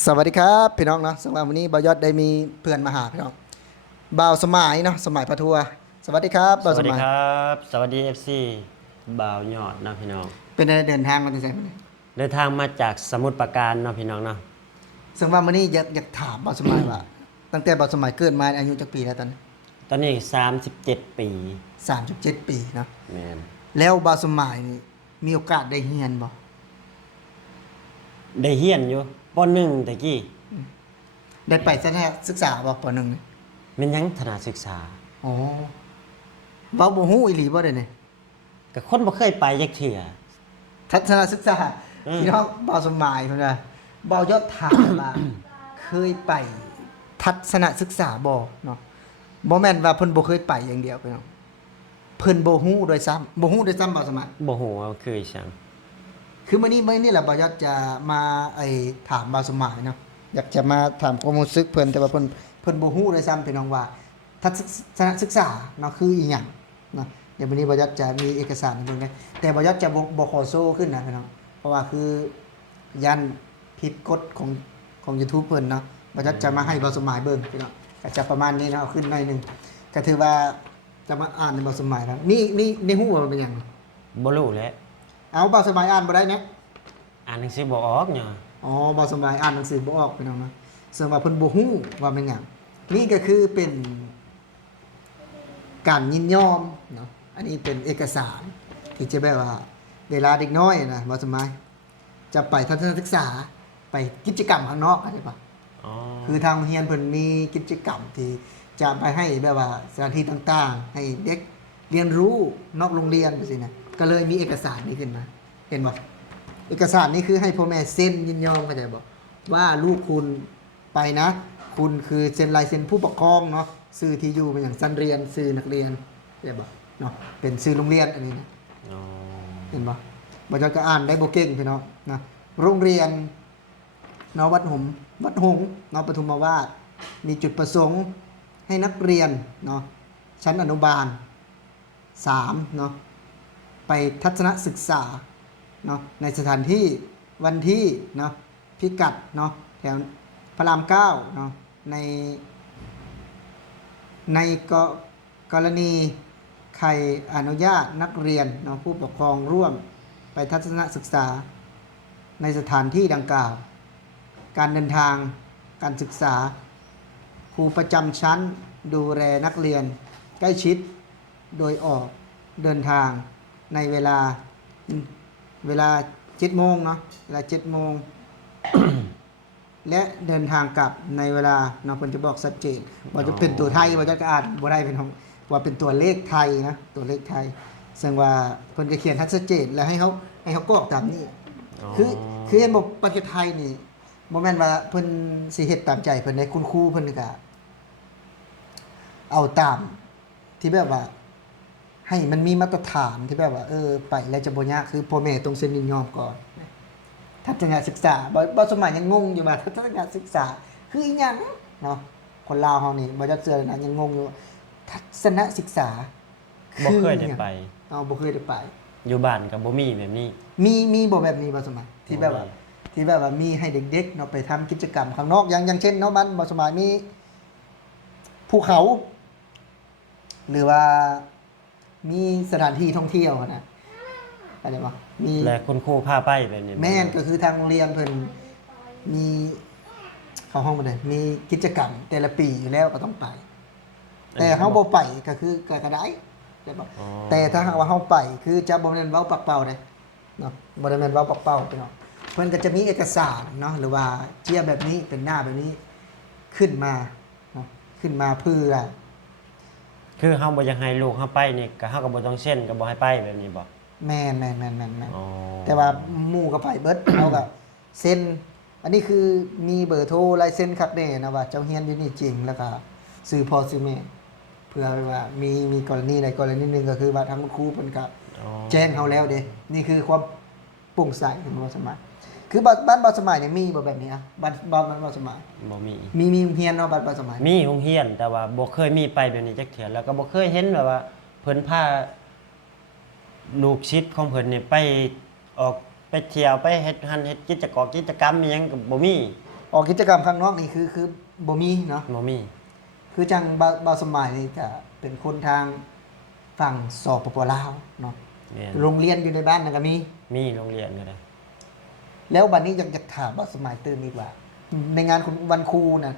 สวัสดีครับพี่น้องเนาะสำหรับวันนี้บ่าวยอดได้มีเพื่อนมาหาพี่น้องบ่าวสมัยเนาะสมัยพะทัวสวัสดีครับบ่าวสมัยสวัสดีครับสวัสดี FC บ่าวยอดนะพี่น้องเป็นไงเดินทางมาถึงไหนเดินทางมาจากสมุทรปราการเนาะพี่น้องเนาะสำหรับวันนี้อยากถามบ่าวสมัยว่าตั้งแต่บ่าวสมัยเกิดมาอายุจักปีแล้วตอนนี้ตอนนี้37 ปี37ปีเนาะแม่นแล้วบ่าวสมัยนี่มีโอกาสได้เรียนบ่ได้เฮียนอยู่ป .1 ตะกี้ได้ไปสถานศึกษาบ่ป .1 นี่แม่นยังถนัดศึกษาอ๋อเว้าบ่ฮู้อีหลีบ่ได้นี่ก็คนบ่เคยไปจักเทื่อทัศนศึกษาพี่น้องบ่าวสมัยเพิ่นว่าบ่าวยอดถามว่า เคยไปทัศนศึกษาบ่เนาะบ่แม่นว่าเพิ่นบ่เคยไปอย่างเดียวพี่น้องเพิ่นบ่ฮู้ด้วยซ้ำบ่ฮู้ด้วยซ้ำบ่าวสมัย บ่ฮู้ว่าคืออิหยังคือมื้อนี้แหละบ่าวยอดจะมาถามบ่าวสมัยเนาะอยากจะมาถามความรู้สึกเพิ่นแต่ว่าเพิ่นบ่ฮู้ด้วยซ้ำพี่น้องว่าทัศนศึกษาเนาะคืออีหยังเนาะเดี๋ยวมื้อนี้บ่าวยอดจะมีเอกสารให้เบิ่งกันแต่บ่าวยอดจะบ่ขอโซขึ้นนะพี่น้องเพราะว่าคือยันผิดกฎของ YouTube เพิ่นเนาะบ่าวยอดจะมาให้บ่าวสมัยเบิ่งพี่น้องก็จะประมาณนี้เนาะเอาขึ้นหน่อยหนึงก็ถือว่าจะมาอ่านในบ่าวสมัยแล้วนี่ฮู้ว่ามันเป็นหยัง บ่รู้แหละ เอาบ่าวสมัยอ่านบ่ได้เนะ อ่านหนังสือบ่ออกหยังอ๋อบ่สบายอ่านหนังสือบ่ออกพี่น้องนะซึ่งว่าเพิ่นบ่ฮู้ว่าเป็นหยังนี่ก็คือเป็นการยินยอมเนาะอันนี้เป็นเอกสารที่จะแบบว่าเวลาเด็กน้อยนะบ่สบายจะไปทัศนศึกษาไปกิจกรรมข้างนอกเข้าใจปะอ๋อคือทางโรงเรียนเพิ่นมีกิจกรรมที่จะไปให้แบบว่าสถานที่ต่างๆ ให้เด็กเรียนรู้นอกโรงเรียนจังซี่นะก็เลยมีเอกสารนี้ขึ้นมาเห็นบ่ เอกสารนี้คือให้พ่อแม่เซ็นยินยอมเข้าใจบอกว่าลูกคุณไปนะ คุณคือเซ็นลายเซ็นผู้ปกครองเนาะชื่อที่อยู่เป็นอย่างชั้นเรียนชื่อนักเรียนเข้าใจบอกเนาะเป็นชื่อโรงเรียนอันนี้นะ อ๋อ เห็นบ่บ่จะก็อ่านได้บ่เก่งพี่น้องนะโรงเรียนเนาะวัดหงส์เนาะปทุมวาสมีจุดประสงค์ให้นักเรียนเนาะชั้นอนุบาล3เนาะไปทัศนศึกษาเนาะในสถานที่วันที่เนาะพิกัดเนาะแถวพระราม9เนาะในกรณีใครอนุญาตนักเรียนเนาะผู้ปกครองร่วมไปทัศนศึกษาในสถานที่ดังกล่าว การเดินทางการศึกษาครูประจำชั้นดูแลนักเรียนใกล้ชิดโดยออกเดินทางในเวลา7 โมงเนาะเวลา7 โมง และเดินทางกลับในเวลาเนาะเพิ่นจะบอกชัดเจนว่าจะเป็นตัวไทยว่าจะอ่านบ่ได้เป็นของว่าเป็นตัวเลขไทยนะตัวเลขไทยซึ่งว่าเพิ่นจะเขียนชัดเจนแล้วให้เขากรอกตามนี้คือเห็นบอกประเทศไทยนี่บ่แม่นว่าเพิ่นสิเฮ็ดตามใจเพิ่นได้คุณครูเพิ่นก็เอาตามที่แบบว่าให้มันมีมาตรฐานที่แบบว่าไปแล้วจะบ่ยากคือพ่อแม่ต้องเซ็นยินยอมก่อนทัศนศึกษาบ่สมัยยังงงอยู่ว่าทัศนศึกษาคืออีหยังเนาะคนลาวเฮานี่บ่จักเชื่อนะยังงงอยู่ทัศนศึกษาบ่เคยได้ไปบ่เคยได้ไปอยู่บ้านก็บ่มีแบบนี้มีบ่แบบนี้บ่สมัยที่แบบว่ามีให้เด็กๆเนาะไปทำกิจกรรมข้างนอกอย่างเช่นเนาะมันบ่สมัยมีภูเขาหรือว่ามีสถานที่ท่องเที่ยวนะอะไรบ่มีและคุณครูพาไปแบบนี้แม่นก็คือทางโรงเรียนเพิ่นมีเข้าห้องบ่ได้มีกิจกรรมแต่ละปีอยู่แล้วก็ต้องไปแต่เฮาบ่ไปก็คือก็ได้ได้บ่แต่ถ้าหากว่าเฮาไปคือจะบ่แม่นเว้าปักเป้าเด้เนาะบ่ได้แม่นเว้าปักเป้าพี่น้องเพิ่นก็จะมีเอกสารเนาะหรือว่าเจียแบบนี้เป็นหน้าแบบนี้ขึ้นมาเนาะขึ้นมาเพื่อคือเฮาบ่อยากให้ลูกเฮาไปนี่ก็เฮาก็บ่ต้องเซ็นก็บ่ให้ไปแบบนี้บ่แม่นอ๋อแต่ว่าหมู่ก็ไปเบิด เฮาก็เซ็นอันนี้คือมีเบอร์โทรลายเซ็นคักแน่นะว่าเจ้าเฮียนอยู่นี่จริงแล้วก็ชื่อพ่อชื่อแม่เพื่อว่ามีกรณีใดกรณีหนึงก็คือว่าทางครูเพิ่นก็แจ้งเฮาแล้วเด้นี่คือความโปร่งใสของบ่สมัยคือบ้านบ่สมัยนี่มีบ่แบบนี้อ่ะบ้านบ่สมัยบ่มีมีโรงเรียนเนาะบ้านบ่สมัยมีโรงเรียนแต่ว่าบ่เคยมีไปแบบนี้จักเทื่อแล้วก็บ่เคยเห็นแบบว่าเพิ่นพาลูกศิษย์ของเพิ่นนี่ไปออกไปเที่ยวไปเฮ็ดกิจกรรมอิหยังก็บ่มี ออกกิจกรรมข้างนอกนี่คือบ่มีเนาะ บ่มี คือจังบ่าวสมัยนี่จะเป็นคนทางฝั่งสปปลาวเนาะ แม่น โรงเรียนอยู่ในบ้านนั่นก็มี มีโรงเรียนก็ได้ แล้วบัดนี้อยากถามบ่าวสมัยตื่นอีกว่า ในงานของวันครูน่ะ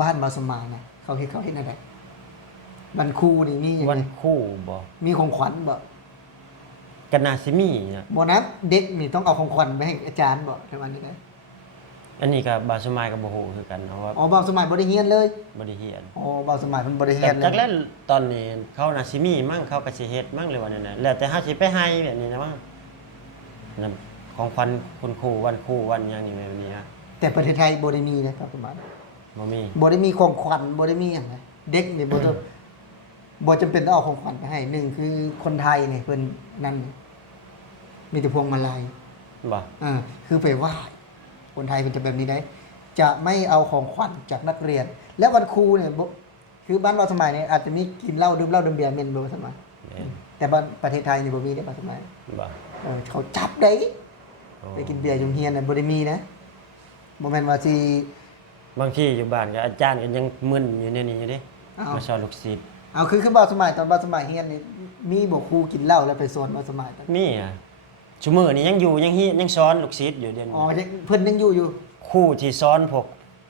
บ้านบ่าวสมัยน่ะเขาเฮ็ดอะไรวันครูนี่มีหยัง วัน ไง ครูบ่ มีของขวัญบ่ ก็น่าสิมีนะ บ่นะเด็กนี่ต้องเอาของขวัญไปให้อาจารย์บ่ในวันนี้นะ อันนี้ก็บาสมายก็บ่ฮู้คือกันเนาะว่า อ๋อบ่าวสมัยบ่ได้เรียนเลย บ่ได้เรียน อ๋อบ่าวสมัยเพิ่นบ่ได้เรี แต่ ยนเล จากแล้ ยว ตอนนี้เขาน่ะสิมีมั่งเขาก็สิเฮ็ดมั่งเลยว่านั่นน่ะแล้วแต่เฮาสิไปให้แบบนี้นะมั่งนั่นของขวัญคุณครูวันครูวันหยังนี่แบบนี้นะ แต่ประเทศไทยบ่ได้มีนะครับสมัย บ่มี บ่ได้มีของขวัญบ่ได้มีหยังเลยเด็กนี่บ่จำเป็นต้องเอาของขวัญไปให้หนึ่งคือคนไทยนี่เพิ่นนั่นมีแต่พวงมาลัย บ่ คือไปไหว้คนไทยเป็นจะแบบนี้ได้ จะไม่เอาของขวัญจากนักเรียน แล้ววันครูเนี่ยบ่คือบ้านเราสมัยนี้อาจจะมีกินเหล้าดื่มเหล้าดื่มเบียร์เมนบ่สมัย แม่น แต่บ้านประเทศไทยนี่บ่มีได้อบ่สมัย บ่ เขาจับได้ โอ้ ไปกินเบียร์อยู่โรงเรียนน่ะบ่ได้มีนะบ่แม่นว่าสิ บางทีอยู่บ้านก็อาจารย์ก็ยังมึนอยู่ในนี้อยู่เด้ อ้าว มาสอนลูกศิษย์ เอาคือบ่สมัยตอนบ่สมัยเรียนนี่มีบ่ครูกินเหล้าแล้วไปสอนบ่สมัยตอน มีอ่ะชุมื้อนี้ยังอยู่ยังเฮียยังสอนลูกศิษย์อยู่เดี๋ยว อ๋อ นี้ เพิ่นยังอยู่ ครูที่สอนพวก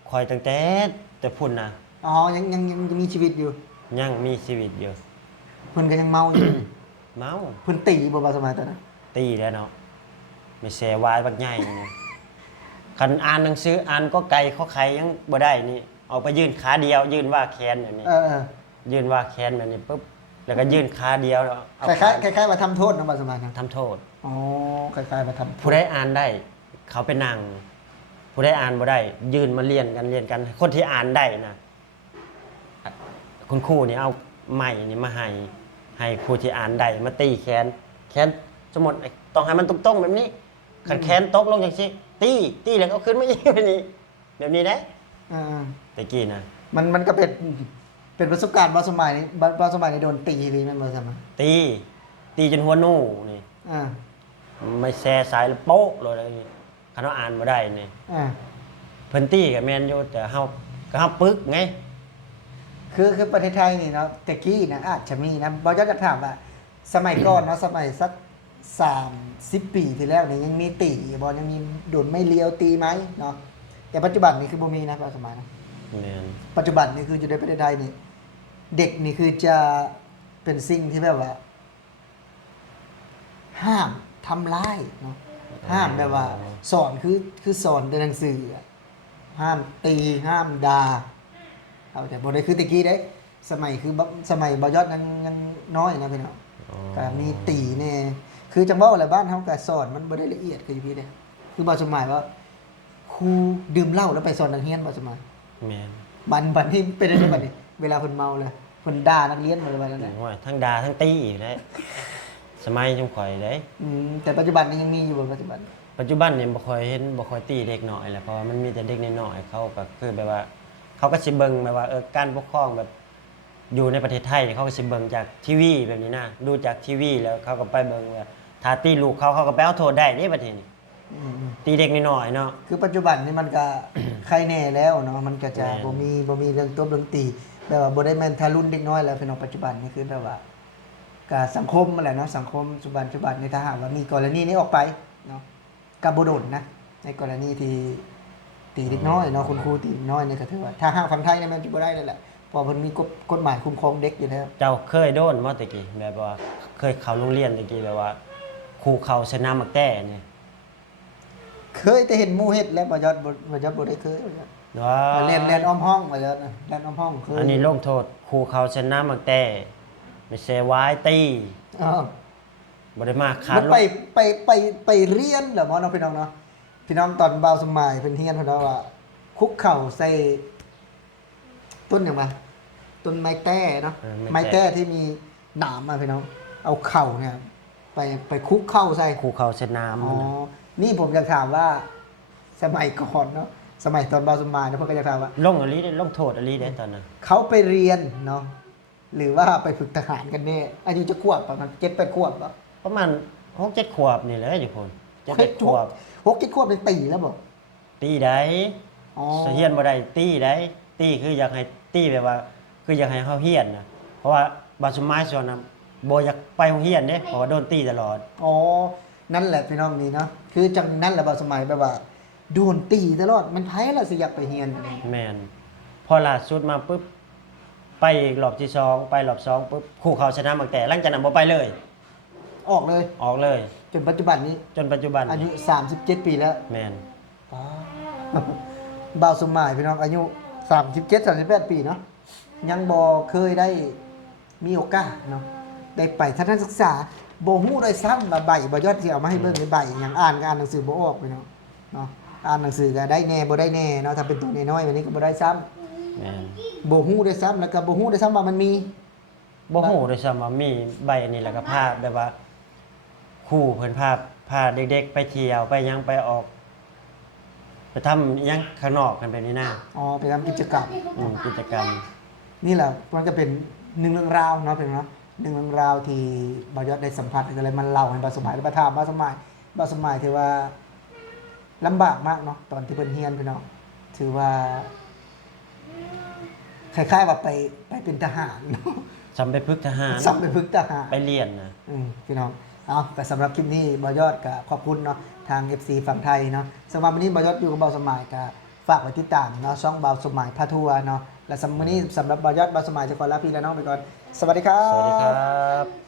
ข่อยตั้งแต่พุ่นน่ะ อ๋อยังมีชีวิตอยู่ ยังมีชีวิตอยู่ เพิ่นก็ยังเมาอยู่ เมา เพิ่นตีบ่สมัยตอนนั้น ตีแล้วเนาะไม่แสวายบักใหญ่นี่คันอ่านหนังสืออ่านก็ไกลข้อไขยังบ่ได้นี่เอาไปยืนขาเดียว ยืนว่าแขนแบบนี้ เออ ยืนว่าแขนแบบนี้ปุ๊บแล้วก็ยืนขาเดียวแล้วเอา คล้ายๆว่าทำโทษเนาะบ่สมัยนั้น ทำโทษ อ๋อคล้ายๆว่าทำ ผู้ใดอ่านได้ เขาไปนั่งผู้ใดอ่านบ่ได้ ยืนมาเรียนกัน คนที่อ่านได้นะคุณครูนี่เอาไม้นี่มาให้ครูที่อ่านได้มาตีแขนสมมุติต้องให้มันตรงๆแบบนี้ขันแขนตกลงอย่างนี้ตีแล้วเอาขึ้นมาอีกแบบนี้แบบนี้ได้ เออ ตะกี้นะ มันก็เป็นประสบการณ์บ่สมัยนี้บ่สมัยนี้โดนตีเลยแม่นบ่สมัย ตีจนหัวนู่นี่ อ่า ไม่แซ่สายแล้วโป๊ะเลยอะไรนี่คันเราอ่านบ่ได้นี่ อ่า เพิ่นตีกับแม่นอยู่แต่เฮาก็เฮาปึกไง คือประเทศไทยนี่เนาะแต่กี้นะอาจจะมีนะบ่จะถามว่าสมัยก่อนเนาะสมัยสัก30 ปีที่แล้วนี่ยังมีตีบ่ยังมีโดนไม่เลี้ยวตีไหมเนาะแต่ปัจจุบันนี่คือบ่มีนะบ่สมัยนะ แม่น ปัจจุบันนี่คืออยู่ในประเทศไทยนี่เด็กนี่คือจะเป็นสิ่งที่แบบว่า ห้ามทำร้ายเนาะห้ามแบบว่า สอนคือสอนในหนังสืออะห้ามตีห้ามด่าเอาแต่บ่ได้คือตะกี้ได้ สมัยคือสมัยบยอดยังน้อยนะพี่น้อง อ๋อ ก็มีตีแน่คือจังว่าอะไรบ้านเฮาก็สอนมันบ่ได้ละเอียดคือพี่เด้คือบ่สมัยว่าครูดื่มเหล้าแล้วไปสอนนักเรียนบ่สมัย แม่น บันที่เป็นอะไรบัดนี้เวลาเพิ่นเมาเลยเพิ่นด่านักเรียนมาเลยว่านั่นแหละ โอ้ยทั้งด่าทั้งตีอยู่ได้สมัยจุมข่อยได้ แต่ปัจจุบันนี้ยังมีอยู่บ่ปัจจุบัน ปัจจุบันเนี่ยบ่ค่อยเห็นบ่ค่อยตีเด็กน้อยแหละเพราะว่ามันมีแต่เด็กน้อยๆเขาก็คือแบบว่า เขาก็สิเบิ่งแบบว่าการปกครองแบบอยู่ในประเทศไทยเนี่ยเขาก็สิเบิ่งจากทีวีแบบนี้นะดูจากทีวีแล้วเขาก็ไปเบิ่งว่าถ้าตีลูกเขาก็ไปเอาโทษได้เด้ประเทศนี้ อืม ตีเด็กน้อยๆเนาะ คือปัจจุบันนี่มันก็ ใครแน่แล้วเนาะมันก็จะ แน่ บ่มีเรื่องตบเรื่องตีแบบว่าบ่ได้แม่นทารุณเด็กน้อยแล้วพี่น้องปัจจุบันนี่คือแบบว่าก็สังคมนั่นแหละเนาะสังคมปัจจุบันนี่ถ้าหากว่ามีกรณีนี้ออกไปเนาะก็บ่โดนนะในกรณีที่ตีเด็กน้อยเนาะคุณครูตีเด็กน้อยนี่ก็ถือว่าถ้าหากฝั่งไทยเนี่ยมันสิบ่ได้เลยแหละเพอมันมีกฎหมายคุ้มครองเด็กอยู่แล้ว เจ้าเคยโดนบ่ตะกี้แบบว่าเคยเข้าโรงเรียนตะกี้แบบว่าครูเขาสนามมักแต้เนี่ย เคยแต่เห็นหมู่เฮ็ดแล้วบ่ยอดบ่ได้เคยบ่ยอด ว้า เรียนอ้อมห้องบ่ยอดนะเรียนอ้อมห้องเคย อันนี้ลงโทษครูเขาสนามมักแต้ไม่ใช่วายตี อ้าว บ่ได้มาขา มั ด น ลง ไปเรียนเหรอหมอน้องพี่น้องเนาะพี่น้องตอนเบาสมัยเป็นเฮียนพี่น้องว่า คุกเข่าใส่ต้นอย่างไรต้นไม้แต้เนาะไม้แต้ที่มีหนามมาพี่น้อง เอาเข่าเนี่ยไปคุกเข่าใส่ ครูเขาสนาม อ๋อ มันน่ะ นี่ผมอยากถามว่า สมัยก่อนเนาะสมัยตอนเบาสมัยนะผมก็อยากถามว่า ลงอลีได้ลงโทษอลีได้ตอนนั้น เขาไปเรียนเนาะหรือว่าไปฝึกทหารกันเนี่ยอายุจะขวบประมาณ7-8 ขวบปะ ประมาณ6-7 ขวบนี่แหละอยู่พุ่น7-8 ขวบ 6-7 ขวบเป็นตีแล้วบอก ตีได้ อ อ๋อ เฮียนบ่ได้ตี้ได้ตี้คืออยากให้ตี้แบบว่า คืออยากให้เฮาเฮียนนะเพราะว่าบางสมัยส่วนน่ะบ่อยากไปโรงเรียนเด้เพราะว่าโดนตีตลอด อ๋อ นั่นแหละพี่น้องนี่เนาะ คือจังนั่นแหละบางสมัยแบบว่าโดนตีตลอด มันไผล่ะสิอยากไปเรียน แม่นพอล่าสุดมาปุ๊บไปอีกรอบที่สองไปรอบสองปุ๊บคู่เขาชนะมักแต่หลังจากนั้นบ่ไปเลย ออกเลย ออกเลย จนปัจจุบันนี้ จนปัจจุบัน อายุ 37 ปีแล้ว แม่น อ๋อ บ่าวสมัยพี่น้องอายุ 37 38 ปีเนาะ ยังบ่เคยได้มีโอกาสเนาะ ได้ไปทัศนศึกษาบ่ฮู้ได้ซ้ำว่าใบบ่ยอดที่เอามาให้เบิ่งในใบหยังอ่านก็อ่านหนังสือบ่ออกพี่น้องเนาะ อ่านหนังสือก็ได้แน่บ่ได้แน่เนาะ ถ้าเป็นตัวน้อยๆวันนี้ก็บ่ได้ซ้ำ แม่น บ่ฮู้ได้ซ้ำแล้วก็บ่ฮู้ได้ซ้ำว่ามันมี บ่ฮู้ด้วยซ้ำว่ามีใบอันนี้แล้วก็พาแบบว่าครูเพิ่นพาเด็กๆไปเที่ยวไปหยังไปออก ไปทำหยังข้างนอกกันแบบนี้นะ อ๋อไปทำกิจกรรม กิจกรรม นี่แหละมันก็เป็นหนึ่งเรื่องราวเนาะเป็นเนาะหนึ่งเรื่องราวที่บอยอดได้สัมผัสก็เลยมันเล่าให้บาสมัยและประทามบาสมัยถือว่าลำบากมากเนาะตอนที่เพิ่นเฮียนพี่น้องถือว่าคล้ายๆว่าไปเป็นทหารเนาะ จำไปพึกทหาร สัมไปฝึกทหาร ไปเรียนนะ พี่น้องเอาแต่สำหรับคลิปนี้บอยอดก็ขอบคุณเนาะทาง FC ฝั่งไทยเนาะสำหรับวันนี้บอยอดอยู่กับบาสมัยก็ฝากไว้ติดตามเนาะช่องบาสมัยพาทัวร์เนาะและสำหรับวันนี้สำหรับบอยอดบาสมัยจะขอลาพี่และน้องไปก่อนสวัสดีครับ สวัสดีครับ